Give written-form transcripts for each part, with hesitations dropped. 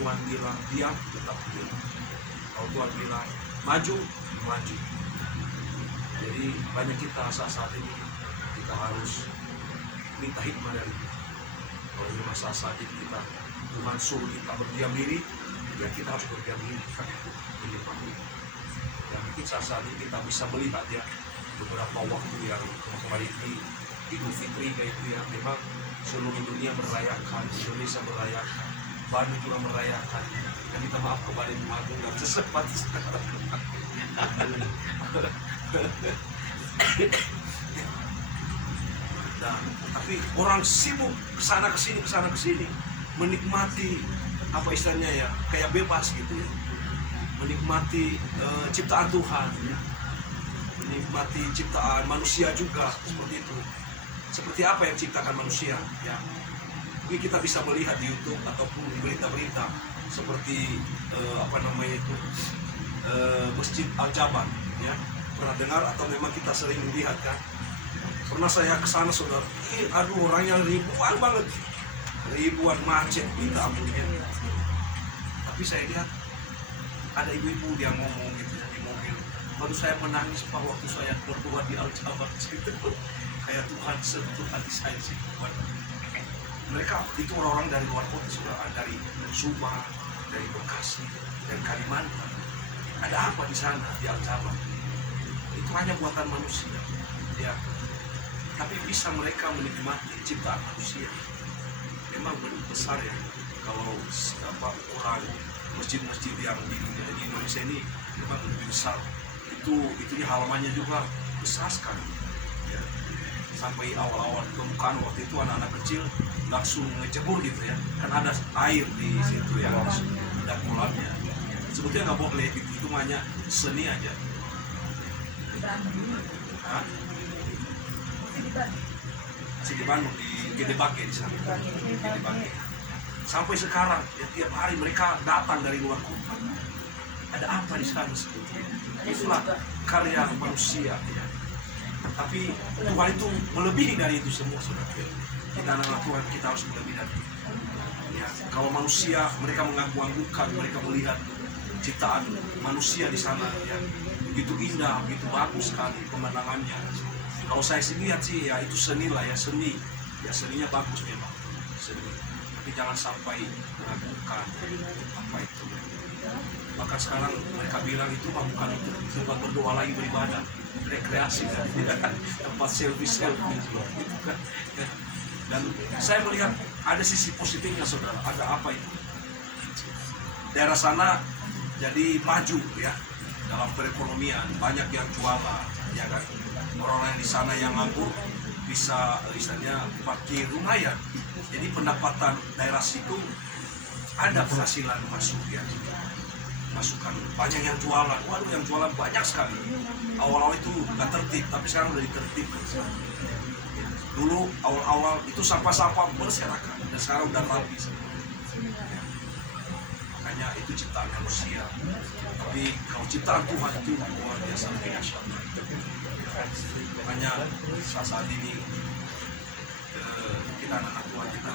Tuhan bilang diam, tetap diam. Kalau Tuhan bilang maju, maju. Jadi banyak kita saat ini kita harus minta hikmah dari Tuhan. Kalau memang saat ini kita Tuhan suruh kita berdiam diri, ya kita harus berdiam diri karena itu ini. Ya mungkin saat ini kita bisa melihat ya beberapa waktu yang kemarin ini Idul Fitri kayak itu ya, memang seluruh dunia merayakan, Indonesia merayakan, Bandung juga merayakan. Dan minta maaf kepada Ibu Agung nggak bisa sempat sekarang. Nah, tapi orang sibuk kesana kesini menikmati apa istilahnya ya, kayak bebas gitu ya, menikmati ciptaan Tuhan ya, menikmati ciptaan manusia juga seperti itu. Seperti apa yang ciptakan manusia ya, mungkin kita bisa melihat di YouTube ataupun di berita-berita seperti Masjid Al-Jabar ya, pernah dengar atau memang kita sering melihat kan. Pernah saya kesana saudara, aduh orangnya ribuan banget, ribuan, macet minta ampun ya. Tapi saya lihat ada ibu-ibu dia ngomong gitu ya di mobil, baru saya menangis pak waktu saya berdoa di Al-Jabar gitu. Kayak Tuhan sentuh hati saya sih. Mereka itu orang-orang dari luar kota sudah, dari Subang, dari Bekasi, dari Kalimantan. Ada apa di sana di Al-Jabar? Itu hanya buatan manusia ya. Tapi bisa mereka menikmati ciptaan manusia. Memang benar besar ya kalau orang masjid-masjid yang di Indonesia ini memang lebih besar. Itunya halamannya juga besar sekali. Ya. Sampai awal-awal permukaan waktu itu anak-anak kecil langsung ngejemur gitu ya. Kan ada air di situ ya, langsung ada kolamnya. Sebetulnya nggak boleh itu hanya seni aja. Hah? Masih di Bandung, di Gede Bage di sana. Gede Bage. Sampai sekarang ya, tiap hari mereka datang dari luar kota. Ada apa di sana sebetulnya? Itulah karya manusia ya. Tapi Tuhan itu melebihi dari itu semua saudara. Kita anak Tuhan, kita harus melebihi dari itu. Ya, kalau manusia mereka mengagung-agungkan, mereka melihat ciptaan manusia di sana ya, begitu indah, begitu bagus sekali pemandangannya. Kalau saya sih lihat sih ya itu seni lah ya, seni ya, seninya bagus memang seni, tapi jangan sampai mengagungkan apa itu. Maka sekarang mereka bilang itu bukan untuk tempat berdoa lagi, beribadah, rekreasi kan, tempat selfie gitu kan. Dan saya melihat ada sisi positifnya saudara. Ada apa itu? Daerah sana jadi maju ya dalam perekonomian, banyak yang jualan ya kan. Orang-orang di sana yang nganggur bisa misalnya parkir lumayan. Jadi pendapatan daerah situ ada penghasilan masuk ya. Masukan banyak yang jualan, waduh yang jualan banyak sekali. Awal-awal itu nggak tertib, tapi sekarang udah ditertibkan. Dulu awal-awal itu sampah-sampah berserakan, dan sekarang udah rapi semua. Makanya itu ciptaan manusia. Tapi kalau ciptaan Tuhan itu luar biasa dahsyat. Makanya saat ini kita anak Tuhan, kita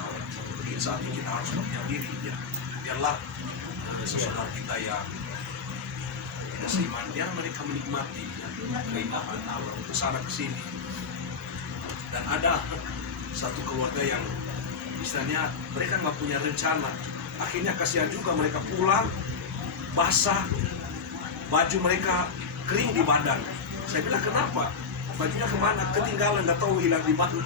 saat ini kita harus berdiam diri ya. Biarlah seseorang kita yang tidak seiman, biar mereka menikmati ya, keindahan alam kesana kesini. Dan ada satu keluarga yang misalnya mereka nggak punya rencana, akhirnya kasihan juga mereka pulang basah, baju mereka kering di badan. Saya bilang kenapa? Bajunya kemana? Ketinggalan, nggak tahu hilang di mana.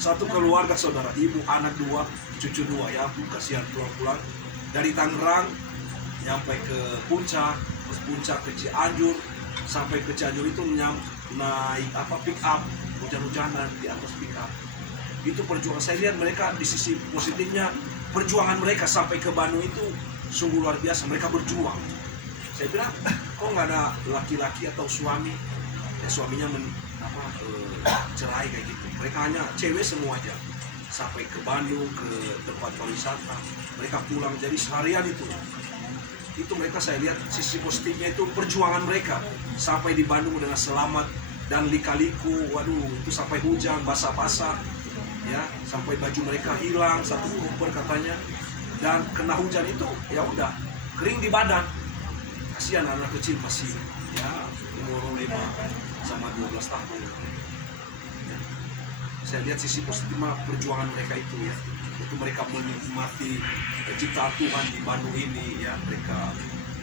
Satu keluarga saudara, ibu, anak dua, cucu dua, ya ampun kasihan pulang-pulang dari Tangerang nyampe ke Puncak, terus Puncak ke Cianjur, sampai ke Cianjur itu naik pick up, hujan-hujanan di atas pick up. Itu perjuangan. Saya lihat mereka di sisi positifnya, perjuangan mereka sampai ke Bandung itu sungguh luar biasa. Mereka berjuang. Saya bilang kok nggak ada laki-laki atau suami, ya suaminya cerai kayak gitu. Mereka hanya cewek semua aja sampai ke Bandung, ke tempat pariwisata. Mereka pulang, jadi seharian itu mereka, saya lihat sisi positifnya itu perjuangan mereka sampai di Bandung dengan selamat dan lika-liku. Waduh, itu sampai hujan basah-basah ya, sampai baju mereka hilang satu koper katanya. dan kena hujan itu ya udah kering di badan. Kasihan anak kecil masih ya umur 5 sama 12 tahun. Saya lihat sisi positif perjuangan mereka itu ya. Itu mereka menikmati ciptaan Tuhan di Bandung ini ya. Mereka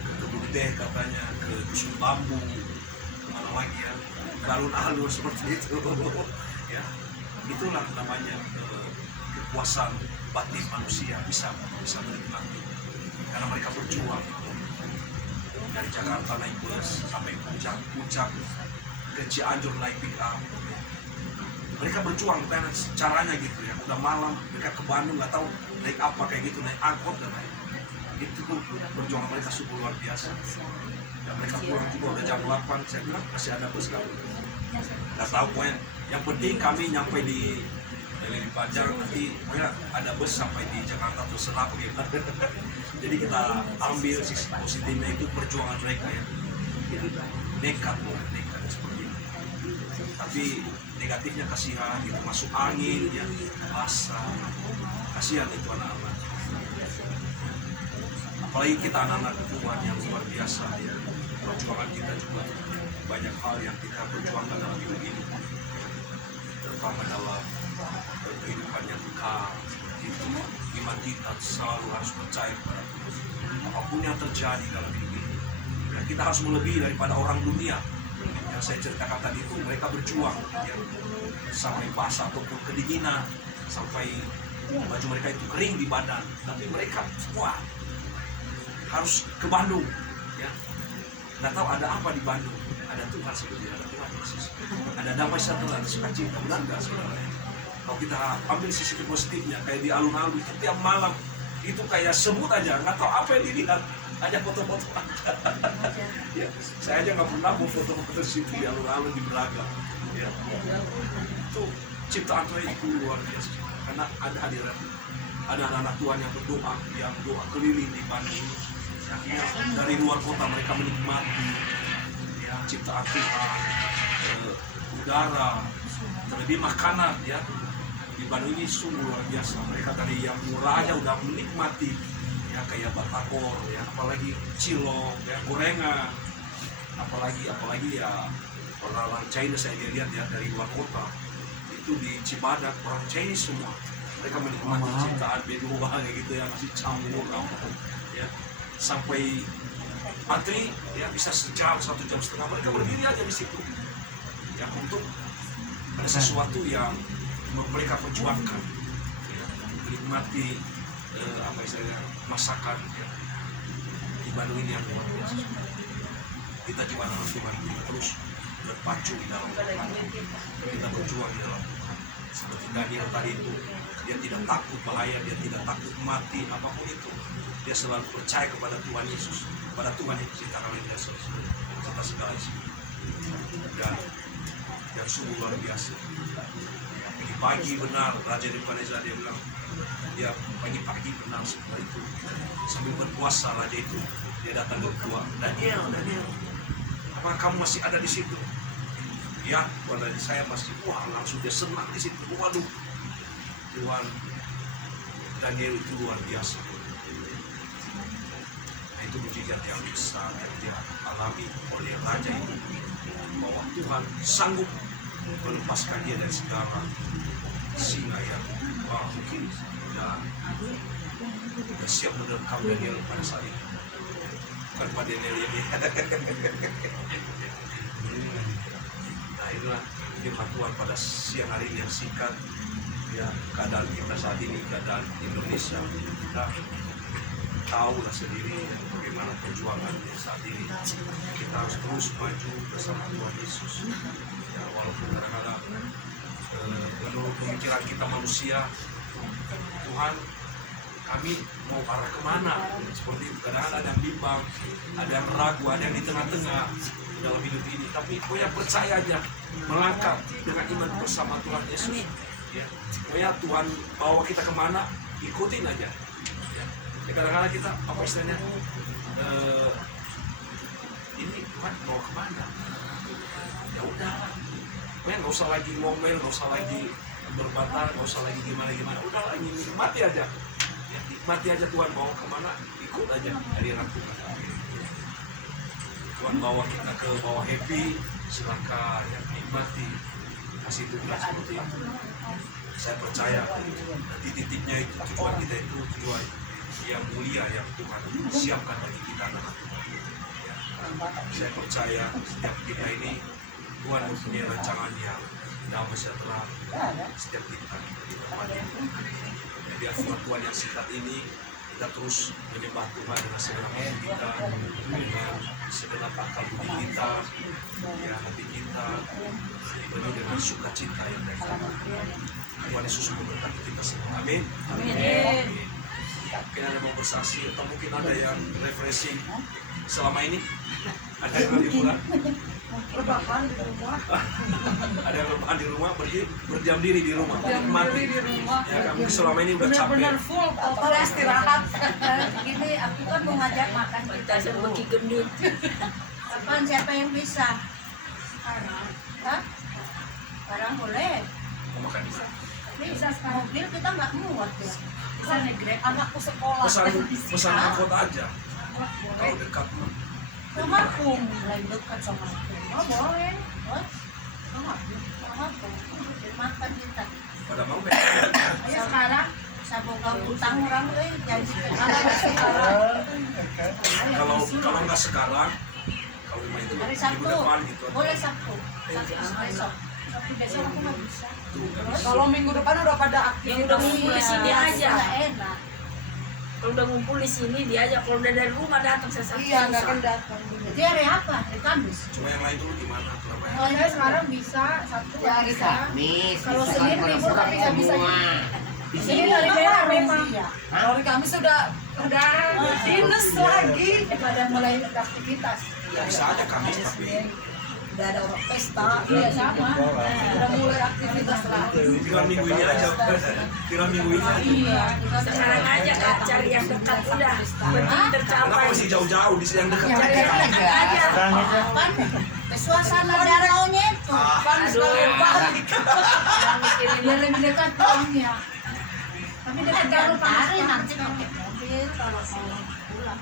ke kebun teh katanya, ke dusun bambu, kemana lagi ya, alun-alun seperti itu ya. Itulah namanya kepuasan batin manusia bisa menikmati karena mereka berjuang dari Jakarta naik bus sampai puncak ke Cianjur naik pick up. Mereka berjuang karena caranya gitu ya. Udah malam mereka ke Bandung nggak tahu naik apa kayak gitu, naik angkot dan naik itu perjuangan mereka sungguh luar biasa. Dan mereka pulang juga udah jam 8, saya bilang masih ada bus kami. Nggak tahu pokoknya. Yang penting kami nyampe di Panjang nanti pokoknya ada bus sampai di Jakarta terserah bagaimana. Jadi kita ambil sisi positifnya itu perjuangan mereka ya. Nekat seperti itu. Tapi negatifnya kasihan gitu, masuk angin ya, basah. Kasihan itu anak-anak. Apalagi kita anak-anak Tuhan yang luar biasa ya. Perjuangan kita juga banyak hal yang kita perjuangkan dalam hidup ini. Terutama dalam kehidupan yang kekal itu, iman kita selalu harus percaya kepada Tuhan apapun yang terjadi dalam hidup ini ya, kita harus melebihi daripada orang dunia yang saya ceritakan tadi itu. Mereka berjuang ya, sampai basah ataupun kedinginan, sampai baju mereka itu kering di badan, tapi mereka wah harus ke Bandung ya. Nggak tahu ada apa di Bandung, ada Tuhan seperti ada Tuhan Yesus, ada damai sejahtera, ada sukacita. Benar nggak saudara? Kalau kita ambil sisi positifnya, kayak di alun-alun itu tiap malam itu kayak semut aja, nggak tahu apa yang dilihat, hanya foto-foto aja. Ya, saya aja nggak pernah mau foto-foto di situ di alun-alun di Braga. Ya. Itu ciptaan Tuhan itu luar biasa, karena ada hadirat, ada anak-anak Tuhan yang berdoa, yang doa keliling di Bandung. Akhirnya dari luar kota mereka menikmati ya, ciptaan Tuhan, udara, terlebih makanan ya. Di Bandung ini sungguh luar biasa. Mereka dari yang murah aja udah menikmati ya, kayak batagor ya, apalagi cilok ya, gorengan, apalagi ya orang China saya lihat ya dari luar kota itu di Cibadak orang Chinese semua. Mereka menikmati ciptaan B2 kayak gitu ya, masih campur ya, sampai antri ya bisa sejam, 1,5 jam mereka berdiri aja di situ ya, untuk ada sesuatu yang mereka perjuangkan ya, menikmati apa istilahnya masakan ya, di Bandung ini yang luar biasa. Kita gimana Tuhan, kita terus berpacu di dalam Tuhan, kita berjuang di dalam Tuhan. Seperti Daniel tadi itu, dia tidak takut bahaya, dia tidak takut mati apapun itu, dia selalu percaya kepada Tuhan Yesus, kepada Tuhan yang menciptakan Yesus serta segala isi. Dan sungguh luar biasa. Pagi benar Raja Nebukadnezar dia bilang, dia pagi-pagi benar setelah itu sambil berpuasa raja itu dia datang ke gua, Daniel, apa kamu masih ada di situ? Ya, pada saya masih. Wah, langsung dia senang di situ. Waduh, Tuhan Daniel itu luar biasa. Nah, itu mujizat yang besar yang dia alami oleh raja itu, bahwa Tuhan sanggup melepaskan dia dari segala singa yang mungkin udah siap menerkam Daniel pada saat itu. Bukan pada Daniel ya. Nah, inilah firman Tuhan pada siang hari ini yang singkat ya, keadaan kita saat ini, keadaan Indonesia kita tahulah sendiri ya, bagaimana perjuangan saat ini. Kita harus terus maju bersama Tuhan Yesus ya, walaupun kadang-kadang menurut pemikiran kita manusia, Tuhan kami mau arah kemana, seperti itu. Kadang-kadang ada yang bimbang, ada yang ragu, ada yang di tengah-tengah dalam hidup ini. Tapi pokoknya percaya aja, melangkah dengan iman bersama Tuhan Yesus ya. Pokoknya Tuhan bawa kita kemana, ikutin aja ya. Kadang-kadang kita apa istilahnya, ini Tuhan bawa kemana, ya udah, pokoknya nggak usah lagi ngomel, nggak usah lagi berbantah, nggak usah lagi gimana, udah lagi nikmati aja ya, nikmati aja Tuhan bawa kemana, ikut aja hadirat Tuhan. Tuhan bawa kita ke bawah happy, silakan ya, nikmati. Kasih Tuhan seperti itu. Saya percaya nanti titiknya itu, tujuan kita itu tujuan yang mulia yang Tuhan siapkan bagi kita anak Tuhan. Ya. Saya percaya setiap kita ini Tuhan mempunyai rancangan yang damai sejahtera setiap kita di tempat ini. Jadi firman Tuhan yang singkat ini kita terus menyembah Tuhan dengan segenap hati kita, dengan segenap akal budi kita, ya hati kita penuh dengan sukacita yang dari Tuhan. Tuhan Yesus memberkati kita semua. Amin. Amin. Mungkin ada mau bersaksi atau mungkin ada yang refreshing selama ini. Ada yang liburan. Rebahan di rumah. Ada yang rebahan di rumah, berdiam diri di rumah. Menikmati. Ya kamu selama ini udah capek. Benar-benar full, total istirahat. Gini, aku kan mau ngajak makan kita semua gendut. Kapan siapa yang bisa? Hah? Barang boleh. Mau makan di sana. Bisa sekarang mobil kita nggak muat ya. Bisa negrek. Anakku sekolah. Pesan angkot aja. Kalau dekat mah. Sama aku mulai dekat sama aku. Oh boleh. Oh, sama aku. Makan kita. Pada mau Ayo sekarang saboga utang orang janji sekarang. kalau nggak sekarang, kalau lima itu Hari minggu Sabtu. depan gitu. Boleh Sabtu. Besok. Sabtu besok aku nggak bisa. Tuh, kan. Kalau minggu depan udah pada Yang udah aktivitas. ngumpul di sini aja. Nggak enak. Kalau udah ngumpul di sini dia aja. Kalau udah dari rumah datang saya sakit. Iya, nggak akan datang. Jadi hari apa? Hari Kamis. Cuma yang lain dulu gimana? Kenapa ya? Oh, saya sekarang bisa Sabtu Ya, hari bisa. Kamis, Kalau bisa Senin kan libur tapi nggak bisa. semua. Di Ini sini dari merah memang. Hari Kamis udah dinas lagi. Pada mulai beraktivitas. Ya, bisa aja Kamis tapi Udah ada orang pesta. Iya sama. Udah mulai aktivitas lagi. tinggal minggu ini aja. Tinggal minggu ini aja. Iya. Sekarang aja Kak, cari yang dekat udah. Penting Kenapa tercapai. masih jauh-jauh di sini yang dekat? Yang dekat aja. Kan suasana danaunya itu. Kan sekalian balik. Biar lebih dekat puangnya. Tapi dekat kalau hari nanti pakai mobil kalau mau pulang.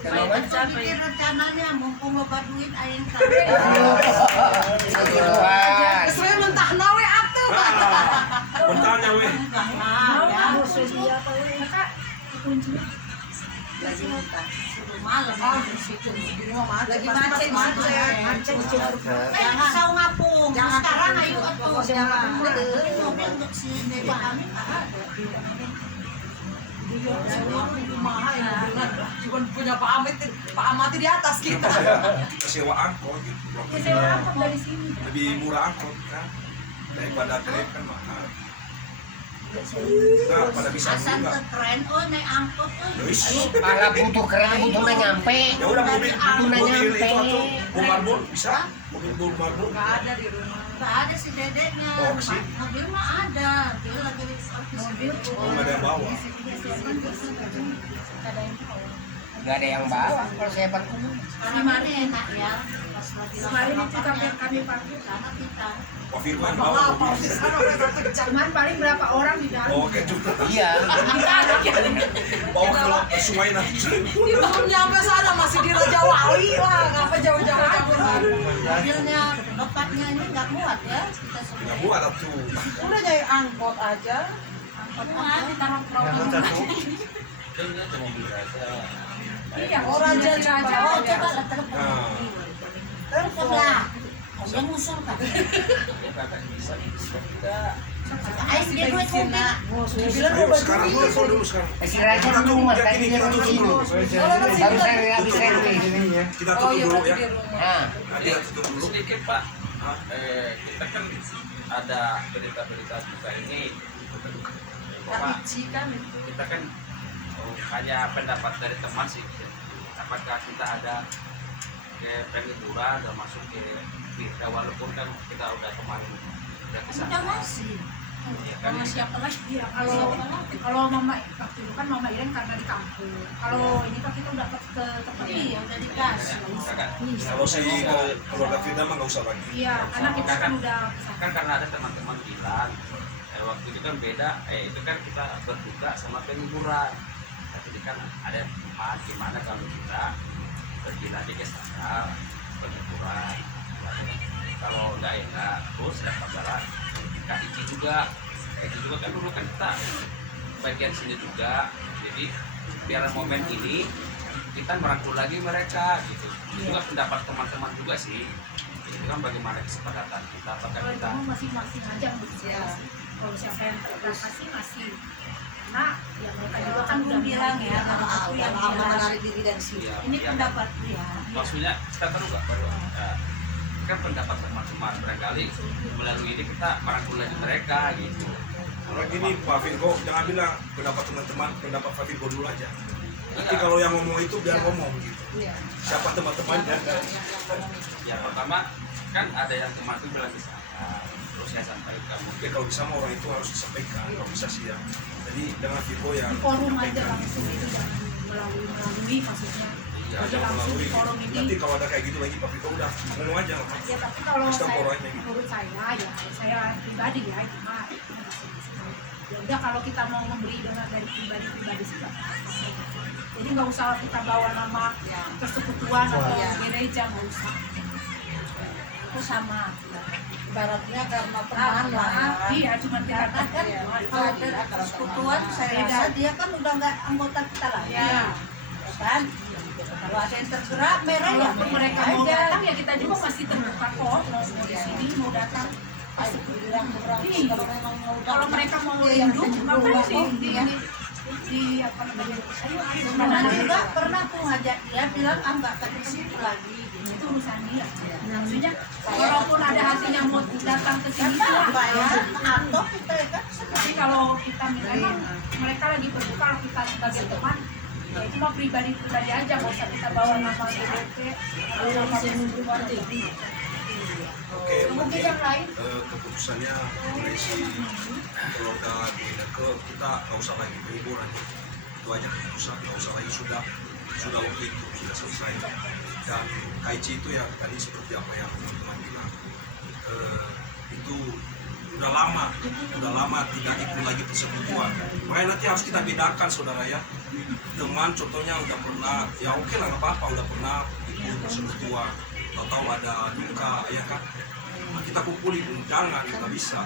Supaya Aku tercapai. bikin rencananya mumpung loba duit aing Tuhan. Kesuai mentah nawe atuh. Bertanya weh. Lagi malam di situ. Lagi Macet. Jangan ngapung. Sekarang ayo atuh. Jangan mobil untuk si nenek kami ada. Cuma punya Pak Amati di atas kita. Kita sewa angkot gitu. Sewa angkot dari sini. Lebih murah angkot kan daripada Grab kan mahal. Nah, pada bisa Asal juga. keren naik angkot Wis. Malah butuh keren, butuh nggak nyampe. Ya udah mobil Butuh nggak mobil nyampe. itu atau bom marbol bisa? Mobil bom marbol. Nggak ada di rumah. Nggak ada si dedeknya. Oh, ke sini? Mobil mah ada. Dia lagi di mobil. Oh, nggak ada yang bawa. Nggak ada yang bawa. Kalau saya pakai Karena mana enak ya. Pas lagi Kemarin itu kami pakai. karena kita. Wah, Firman bawa mobil. Cuman paling berapa orang di dalam. Oh, kayak juga. iya. Bawa ke sungai nanti. Belum nyampe sana masih di Raja Wali lah. Ngapa jauh-jauh campur sana? Mobilnya bapaknya ini nggak muat ya. Kita semua. Nggak buat tuh. Udah nyari angkot aja. Muat ditaruh problem. Iya, orang Raja Oh, coba lah telepon. Nah, Telepon lah. Dia ngusul kan. Ais dia duit mobil. ayo sekarang telepon dulu sekarang. Si Raja Kita di tutup rumah ya, tadi gini dia kita di tutup sini. dulu. Baru saya habis servis. Kita Oh tutup iya, dulu berarti ya. di rumah. Nah, Nanti kita tutup dulu. Sedikit Pak, Hah? kita kan ada berita-berita juga ini Bapak, Adici kan itu. kita kan hanya pendapat dari teman sih, apakah kita ada ke pengenduran dan masuk ke kita walaupun kan kita udah kemarin udah ke Udah sana. masih. Ya kan, Mama siapa lagi ya kalau mama waktu itu kan mama Iren karena di kampung kalau ini kan kita udah ke tempat Iya, udah dikasih. Kalau si keluarga Firman mah nggak usah lagi. iya karena kita kan udah kan karena ada teman-teman bilang waktu itu kan beda, itu kan kita berbuka sama penghiburan. Tapi ini kan ada tempat gimana kalau kita pergi lagi ke sana penghiburan. Kalau nggak enak terus dapat jalan KIC juga. KIC juga kan dulu kan kita bagian sini juga. Jadi biar momen ini kita merangkul lagi mereka gitu. Itu kan pendapat teman-teman juga sih. Itu kan bagaimana kesepakatan kita, apakah Kalau kita itu masing-masing aja menurut saya. Kalau siapa yang terprovokasi masih, karena ya mereka juga kan Aku bilang ya, kalau aku yang lama bilang menarik diri dari situ. ya, ini ya, pendapatku ya. maksudnya kita tahu nggak bahwa kan pendapat teman-teman barangkali melalui ini kita merangkul lagi mereka gitu. Kalau gini Pak Virgo, jangan bilang pendapat teman-teman, pendapat Pak Virgo dulu aja. Nanti kalau yang ngomong itu biar ngomong gitu. Siapa teman-temannya? Ya pertama kan ada yang teman itu bilang di sana, terus saya sampaikan Ya mungkin kalau bisa orang itu harus disampaikan, kalau bisa sih ya. Jadi dengan Virgo yang di forum aja menyampaikan. langsung itu jangan melalui maksudnya. Ya, Aja jangan langsung melalui. di forum ini. Nanti kalau ada kayak gitu lagi Pak Virgo udah ngomong aja. Ya tapi kalau Kasih tahu saya, orangnya gitu. menurut saya pribadi ya cuma ya udah kalau kita mau memberi dari pribadi sih nggak apa-apa. Jadi nggak usah kita bawa nama persekutuan atau gereja, nggak usah. Aku sama. Ibaratnya karena teman lah. Iya cuma Karena kita kan kalau persekutuan saya rasa dia kan udah nggak anggota kita lagi. ya Ya kan? Kalau ada yang tergerak merah ya kalau mereka mau aja. datang ya kita juga masih terbuka kok mau di sini mau datang. Bilang berang Iya. kalau memang mau Kalau mereka mau rindu makanya di apa namanya Karena juga pernah aku ngajak dia bilang nggak ke situ lagi. itu urusan dia. Maksudnya walaupun ada hatinya mau datang ke sini Apa ya? silahkan. Atau kita kan Tapi kalau kita memang mereka lagi berbuka, kalau kita sebagai teman, ya itu mah pribadi aja, nggak usah kita bawa nama GBP atau nama persekutuan. Oke, Mungkin berarti yang lain. keputusannya mulai si keluarga di Ineke kita nggak usah lagi penghiburan. Itu aja keputusan, nggak usah lagi sudah waktu itu sudah selesai. Dan KIC itu ya tadi seperti apa yang teman-teman bilang, itu udah lama tidak ikut lagi persekutuan. Makanya nanti harus kita bedakan saudara ya. Teman contohnya udah pernah, ya oke lah nggak apa-apa, udah pernah ikut persekutuan. Tahu ada duka ya kan, nah, kita kumpulin, jangan, nggak bisa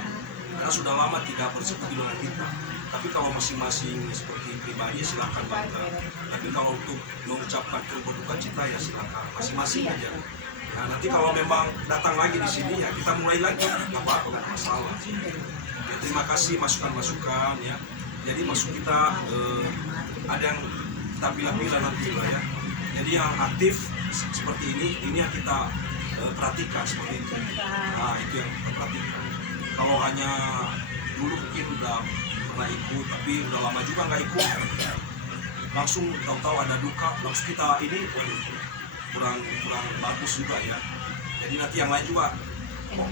karena sudah lama tidak bersekutu dengan kita. Tapi kalau masing-masing seperti pribadi silahkan bangga, tapi kalau untuk mengucapkan berduka cita ya silahkan masing-masing aja. Nah, nanti kalau memang datang lagi di sini ya kita mulai lagi, nggak apa-apa, nggak ada masalah. Ya, terima kasih masukan-masukan ya. Jadi maksud kita ada yang kita pilih-pilih nanti lah ya. Jadi yang aktif seperti ini yang kita perhatikan seperti itu. Nah itu yang kita perhatikan. Kalau hanya dulu mungkin udah pernah ikut tapi udah lama juga nggak ikut, langsung tahu-tahu ada duka langsung kita ini waduh, kurang bagus juga ya. Jadi nanti yang lain juga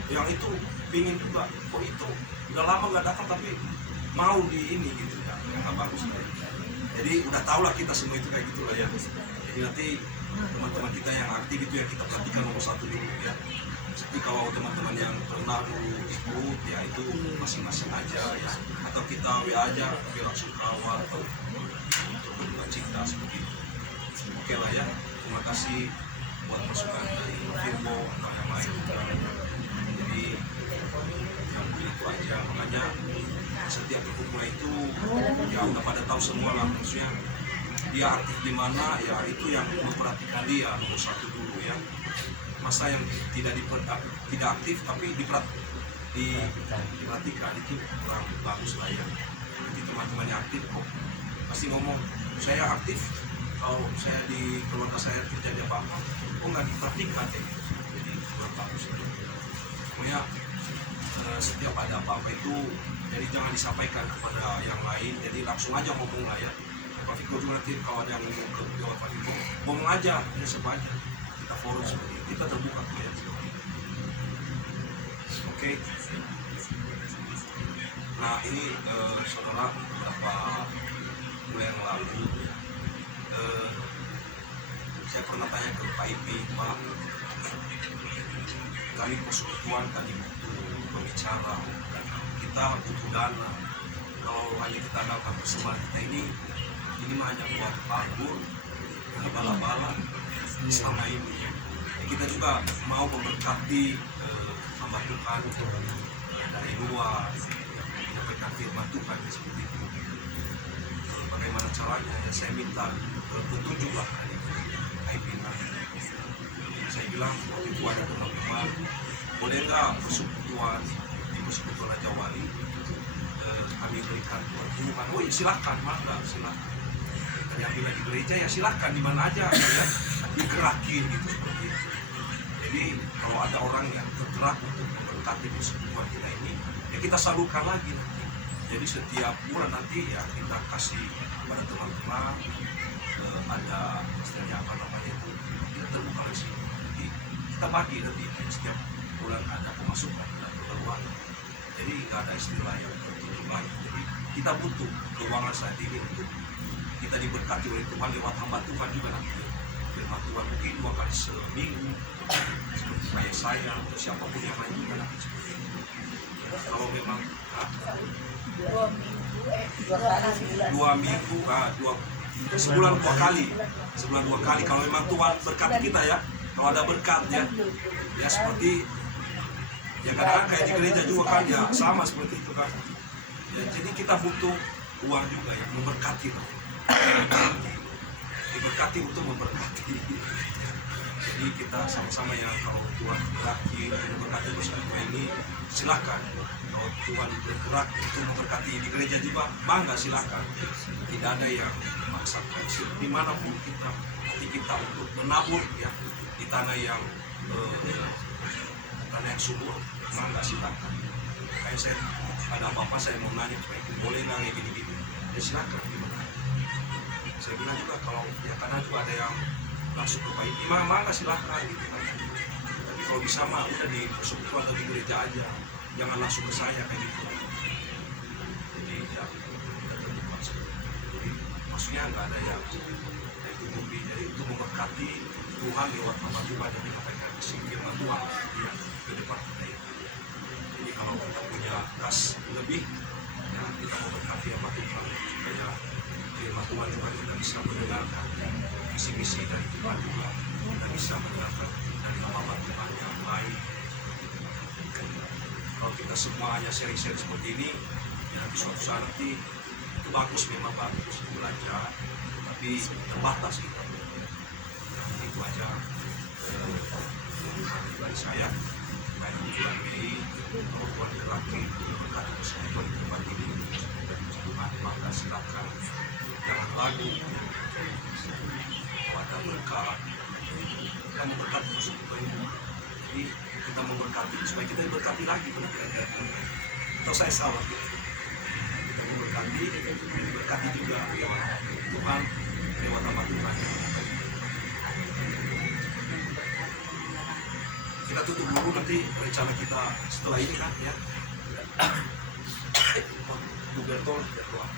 yang itu pingin juga, kok itu udah lama nggak datang tapi mau di ini gitu ya, nggak bagus lah. Jadi udah tahu lah kita semua itu kayak gitu lah ya. Jadi nanti teman-teman kita yang aktif itu yang kita perhatikan nomor satu dulu ya. Jadi kalau teman-teman yang pernah dulu ikut ya itu masing-masing aja ya. Atau kita WA aja, langsung kawal atau berduka cita seperti itu. Oke lah ya. Terima kasih buat masukan dari Virgo atau yang lain. Jadi yang itu aja, makanya setiap perkumpulan itu ya udah pada tahu semua lah, maksudnya dia aktif di mana ya itu yang memperhatikan dia nomor satu dulu ya. Masa yang tidak aktif tapi diperhatikan itu kurang bagus lah ya. Nanti teman-teman yang aktif kok pasti ngomong saya aktif, kalau saya di keluarga saya terjadi apa-apa kok nggak diperhatikan ya. Jadi kurang bagus ya. Pokoknya setiap ada apa-apa itu jadi jangan disampaikan kepada yang lain, jadi langsung aja ngomong lah ya. Pak Viko juga nanti kalau ada yang ngomong ke Jawa Pak Viko ngomong aja, ya siapa aja kita forum seperti itu, kita terbuka ya. Oke. Nah ini saudara beberapa bulan yang lalu saya pernah tanya ke Pak Ipi, Pak kami persekutuan tadi butuh pembicara dan kita butuh dana. Kalau hanya kita dapat persembahan kita ini mah hanya buat album, bala-bala selama ini. Kita juga mau memberkati hamba Tuhan dari luar, menyampaikan firman Tuhan seperti itu. Bagaimana caranya? Ya, saya minta petunjuklah dari pimpinan. Saya bilang waktu itu ada teman-teman, boleh nggak persekutuan di persekutuan Raja Wali kami berikan pertumbuhan. Oh ya silakan, mangga silakan. Yang bila di gereja ya silakan di mana aja ya digerakin gitu seperti itu. Jadi kalau ada orang yang tergerak untuk memberkati persekutuan kita ini, ya kita salurkan lagi nanti. Jadi setiap bulan nanti ya kita kasih pada teman-teman ada istilahnya apa namanya itu ya, terbuka di sini. Jadi kita bagi nanti setiap bulan ada pemasukan dan pengeluaran. Jadi nggak ada istilah yang tertutup lagi. Jadi kita butuh keuangan saat ini untuk kita diberkati oleh Tuhan lewat hamba Tuhan juga nanti. Firman Tuhan mungkin 2 kali seminggu seperti saya atau siapapun yang lain juga nanti seperti itu. Kalau memang 2 minggu, sebulan 2 kali, sebulan 2 kali. Kalau memang Tuhan berkati kita ya, kalau ada berkat ya seperti ya kadang-kadang kayak di gereja juga kan ya sama seperti itu kan. Ya, jadi kita butuh uang juga ya memberkati, diberkati untuk memberkati. Jadi kita sama-sama ya kalau Tuhan berkati memberkati bersama ini silakan. Kalau Tuhan bergerak untuk memberkati di gereja juga, bangga silakan. Tidak ada yang memaksakan. Dimanapun kita, hati kita untuk menabur ya di tanah yang subur, bangga silakan. Kayak saya ada apa-apa saya mau nanya, boleh nggak kayak gini-gini? Ya silakan. Saya bilang juga kalau ya karena juga ada yang langsung ke Pak Imam, mangga silakan gitu kan. Tapi kalau bisa mah udah di persekutuan atau di gereja aja. Jangan langsung ke saya kayak gitu. Jadi ya, kita terbuka seperti itu. Jadi maksudnya nggak ada yang tutupi. Jadi untuk memberkati Tuhan lewat hamba Tuhan yang menyampaikan firman Tuhan ya, ke depan kita itu. Jadi kalau kita punya kas lebih, ya kita memberkati hamba Tuhan supaya firman Tuhan juga kita bisa mendengarkan misi-misi dari Tuhan juga. Kita bisa mendengarkan dari hamba Tuhan yang lain. Kalau kita semua hanya sharing-sharing seperti ini, ya nanti suatu saat nanti itu bagus, memang bagus belajar, tapi terbatas kita. Nah, itu aja dari saya. Kayak di bulan Mei, kalau Tuhan berkati, berkati persekutuan di tempat ini, maka silakan jangan ragu. Kalau ada berkat, kita memberkati persekutuan ini. Jadi kita memberkati supaya kita diberkati lagi, benar atau saya salah gitu. Kita memberkati, diberkati juga lewat Tuhan, lewat nama Tuhan. Kita tutup dulu nanti rencana kita setelah ini kan ya. Bu Bertol berdoa.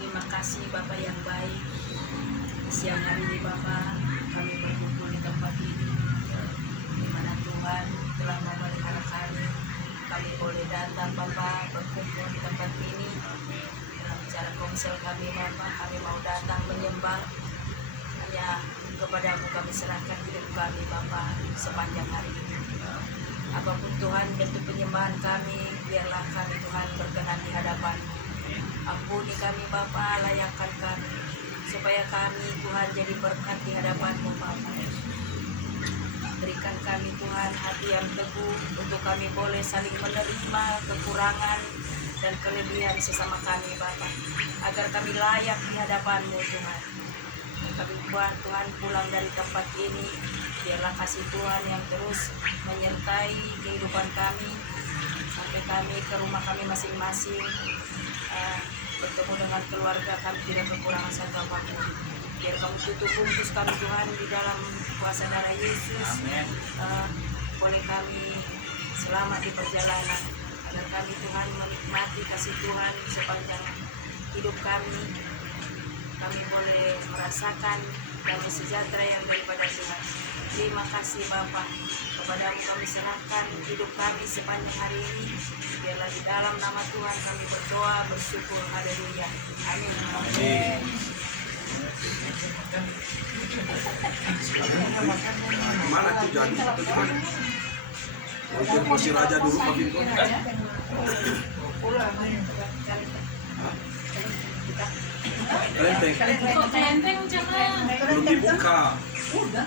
Terima kasih Bapak yang baik. Siang hari ini Bapak, kami berkumpul di tempat ini, di mana Tuhan telah memelihara kami. Kami boleh datang Bapak, berkumpul di tempat ini. Dalam bicara konsel kami Bapak, kami mau datang menyembah. Hanya kepadamu kami serahkan hidup kami Bapak sepanjang hari ini. Apapun Tuhan bentuk penyembahan kami, biarlah kami Tuhan berkenan di hadapan-Mu. Ampuni kami Bapa, layakkan kami supaya kami Tuhan jadi berkat di hadapan-Mu Bapa. Berikan kami Tuhan hati yang teguh untuk kami boleh saling menerima kekurangan dan kelebihan sesama kami Bapa, agar kami layak di hadapan-Mu Tuhan. Kami buat Tuhan pulang dari tempat ini, biarlah kasih Tuhan yang terus menyertai kehidupan kami sampai kami ke rumah kami masing-masing. Bertemu dengan keluarga kami tidak kekurangan satu apapun. Biar kamu tutup bungkus kami Tuhan di dalam kuasa darah Yesus. Boleh kami selamat di perjalanan, agar kami Tuhan menikmati kasih Tuhan sepanjang hidup kami. kami boleh merasakan damai sejahtera yang daripada Tuhan. Terima kasih Bapa, kepadamu kami serahkan hidup kami sepanjang hari ini. Biarlah di dalam nama Tuhan kami berdoa, bersyukur. Haleluya. Amin. Gimana tuh jadi? Atau gimana? Mau ikut kursi raja dulu Pak Vito? Kelenteng. Kok kelenteng jangan. Belum dibuka. Udah.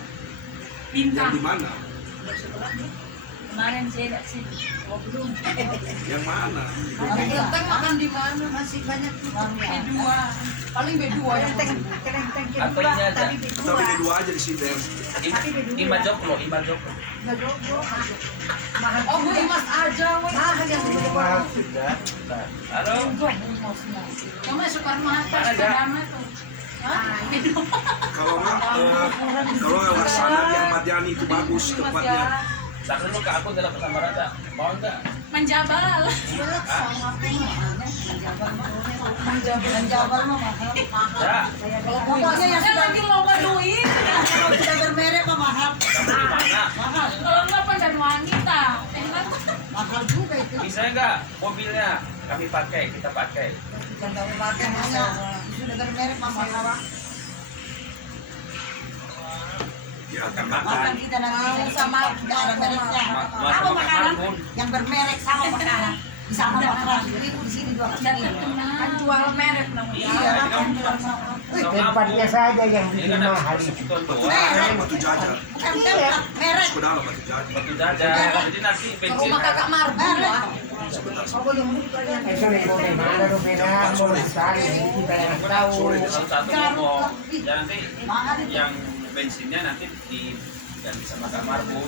Yang Bintang. di mana? Kemarin saya tidak sih. Oh, belum. Yang mana? Kelenteng makan di mana? Masih banyak tuh. B2. Paling B2 yang Kelenteng Atau ini aja. Atau ini dua aja di sini. Ima Joklo, Ima Joklo. Oh, gue Imas aja. Mahal yang Halo. Cuma Soekarno Hatta Mana, sudah Kak? lama tuh. Kalau nggak, kalau Laksana di Ahmad Yani itu bagus tempatnya. Tak dulu ke aku dalam bersama Rada. Mau enggak? Menjabal. Menjabal mah mahal. Ya. Kalau pokoknya yang Saya lagi mau ngaduin. kalau tidak bermerek mah mahal. Kamu di mana? Mahal. Kalau enggak pandan wanita. Enak. Mahal juga itu. Bisa enggak mobilnya kami pakai, kita pakai. Bukan kamu pakai hanya sudah bermerek mah mahal. Ya, akan Makan makan. kita nanti sama tidak ada mereknya. Mas Sama makan makanan marbun. yang bermerek sama makanan. Sama makanan. Jadi di sini juga Dan terkenal. Kan jual merek namanya. Iya, makan jual sama. Tempatnya saja yang Ini bikin kan ada mahal. substitut doang. Merek. Batu jajar. Bukan tempat merek. Sudah lah batu jajar. Batu jajar. Jadi nanti Ke bensin. rumah kakak Marbun lah. Sebentar. Itu nih bagaimana Rupena mau sekali kita yang tahu. Satu ngomong. Ya nanti Mahal itu. yang bensinnya nanti ganti sama Kak Marbun.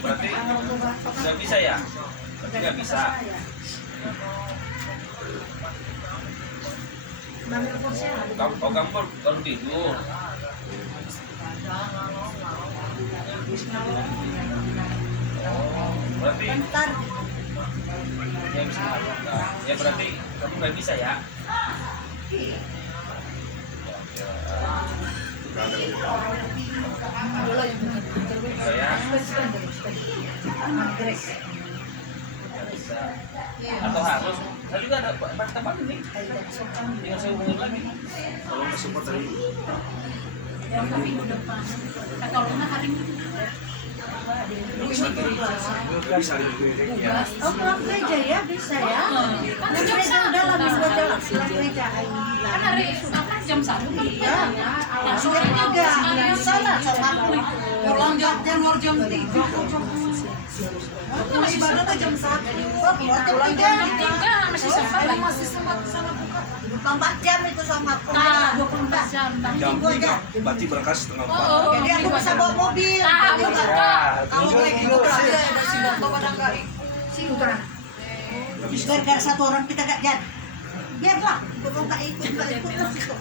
Berarti nggak bisa ya? Berarti nggak bisa. Kamu baru tidur. Berarti ya bisa. Ya berarti kamu nggak bisa ya? Saya bisa. Atau harus? Saya juga ada teman nih. Tinggal saya hubungin lagi. Kalau nggak sempat hari ini. Yang minggu depan. Kalau enggak hari ini. Bisa hari ini. Oh, pulang gereja ya bisa ya. Kan Pulang jam gereja udah lah bisa satu. jalan pulang gereja. Kan hari apa jam 1 kan. Iya. Nah, sore juga. sekalian Sana sama aku. Pulang jam luar jam 3. Kalau ibadah tuh jam 1. Pulang jam 3 masih sempat. Masih sempat sana buka. 24 jam itu sama aku. Nah, 24 jam. Jam 3, berarti berangkat setengah 4. Oh, Jadi aku bisa bawa mobil. Ah, aku juga. Kalau kayak gitu berarti ada si Bapak pada enggak sini utara. Nggak bisa. Gara-gara satu orang kita gak jadi. Biarlah, kalau nggak ikut lah situ.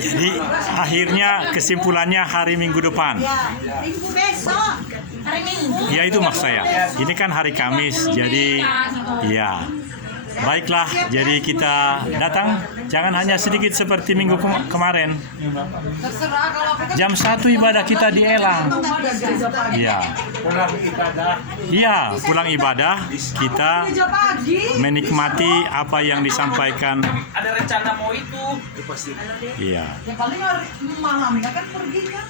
Jadi akhirnya kesimpulannya hari Minggu depan. Ya, minggu besok. Hari Minggu. Ya itu maksud saya. Ini kan hari Kamis, jadi ya. Baiklah, jadi kita datang. Jangan hanya sedikit seperti minggu kemarin. Terserah kalau aku kan Jam 1 ibadah kita di Elang. Iya. Iya, pulang ibadah kita kerja pagi. menikmati apa yang disampaikan. Ada rencana mau itu. Itu pasti. Iya. Ya paling hari malamnya kan pergi kan.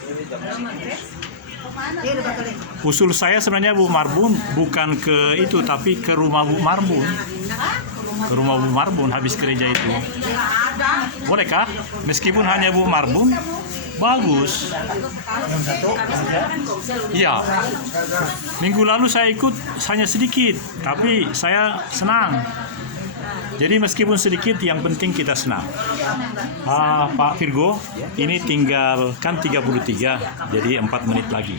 Iya, udah betul. Usul saya sebenarnya Bu Marbun bukan ke itu tapi ke rumah Bu Marbun. Ke rumah Bu Marbun habis gereja itu. Bolehkah? Meskipun hanya Bu Marbun, bagus. Iya. Minggu lalu saya ikut hanya sedikit, tapi saya senang. Jadi meskipun sedikit, yang penting kita senang. Pak Virgo, ini tinggal kan 33, jadi 4 menit lagi.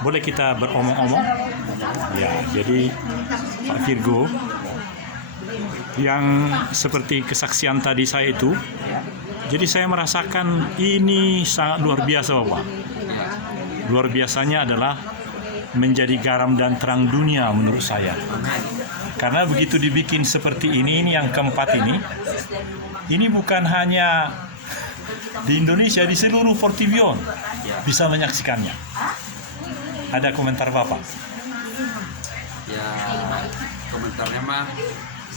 Boleh kita beromong-omong? Ya, jadi Pak Virgo, yang seperti kesaksian tadi saya itu, jadi saya merasakan ini sangat luar biasa Bapak. Luar biasanya adalah menjadi garam dan terang dunia menurut saya. Karena begitu dibikin seperti ini yang keempat ini bukan hanya di Indonesia, di seluruh Portivion bisa menyaksikannya. Ada komentar Bapak? Ya, komentarnya mah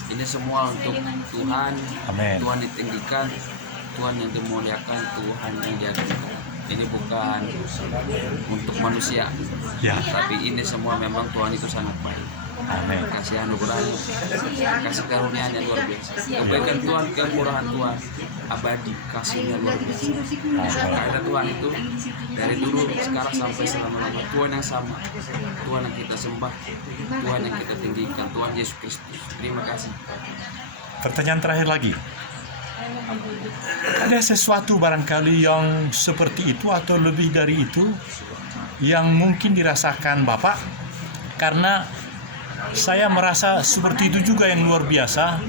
ini semua untuk Tuhan. Amin. Tuhan ditinggikan, Tuhan yang dimuliakan, Tuhan yang diagungkan. Ini bukan untuk manusia, Ya. tapi ini semua memang Tuhan itu sangat baik. Amin. Kasih anugerahnya, kasih karunia-Nya luar biasa. Kebaikan Tuhan, kemurahan Tuhan, abadi, kasihnya luar biasa. Karena Tuhan itu dari dulu, sekarang sampai selama-lama Tuhan yang sama, Tuhan yang kita sembah, Tuhan yang kita tinggikan, Tuhan Yesus Kristus. Terima kasih. Pertanyaan terakhir lagi. Ada sesuatu barangkali yang seperti itu atau lebih dari itu yang mungkin dirasakan Bapak? Karena saya merasa seperti itu juga yang luar biasa.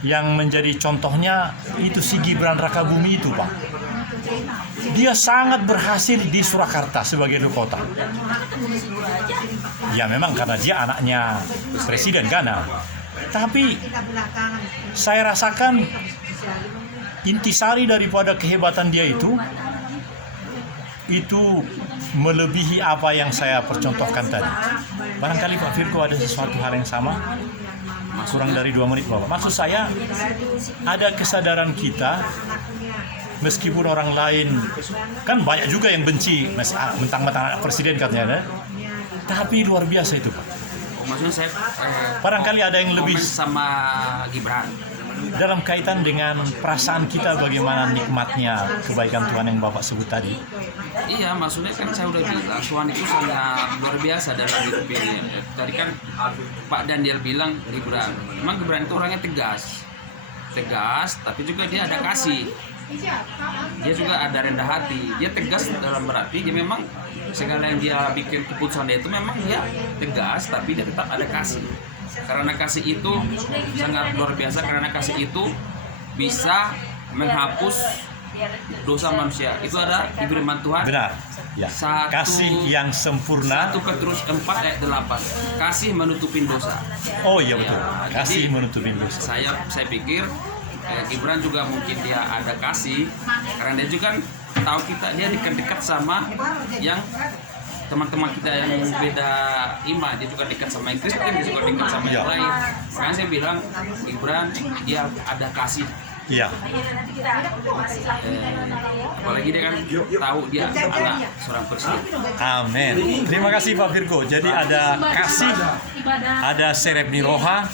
Yang menjadi contohnya itu si Gibran Rakabumi itu, Pak. Dia sangat berhasil di Surakarta sebagai ibu kota. Ya memang karena dia anaknya Presiden Ghana. Tapi saya rasakan intisari daripada kehebatan dia itu melebihi apa yang saya percontohkan tadi. Barangkali Pak Virgo ada sesuatu hal yang sama? Kurang dari 2 menit Bapak. Maksud saya ada kesadaran kita, meskipun orang lain kan banyak juga yang benci mentang-mentang anak presiden katanya, tapi luar biasa itu Pak. Maksudnya saya Barangkali ada yang lebih komen sama Gibran. dalam kaitan dengan perasaan kita bagaimana nikmatnya kebaikan Tuhan yang Bapak sebut tadi. Iya, maksudnya kan saya udah bilang Tuhan itu sangat luar biasa dalam hidup ini. Tadi kan Pak Daniel bilang Gibran, memang Gibran itu orangnya tegas, tapi juga dia ada kasih. Dia juga ada rendah hati. Dia tegas dalam berarti dia memang segala yang dia bikin keputusan dia itu memang dia tegas, tapi dia tetap ada kasih. Karena kasih itu sangat luar biasa, karena kasih itu bisa menghapus dosa manusia. Itu ada di firman Tuhan. Benar. Ya. Kasih yang sempurna. 1 Petrus 4 ayat 8. Kasih menutupin dosa. Oh iya betul. Ya, Kasih jadi, menutupin dosa. Saya pikir Gibran juga mungkin dia ada kasih, karena dia juga tahu dia dekat-dekat sama yang teman-teman kita yang beda iman. Dia juga dekat sama yang Kristen, dia juga dekat sama yang lain. Makanya saya bilang Gibran dia ada kasih. Iya. Apalagi dia kan tahu dia anak seorang presiden. Amin. Terima kasih Pak Virgo. Jadi ada kasih, ada serepni roha,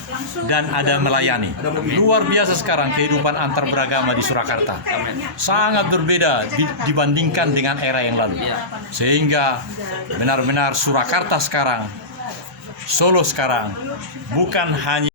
dan ada melayani. Luar biasa sekarang kehidupan antar beragama di Surakarta. Sangat berbeda dibandingkan dengan era yang lalu. Sehingga benar-benar Surakarta sekarang, Solo sekarang, bukan hanya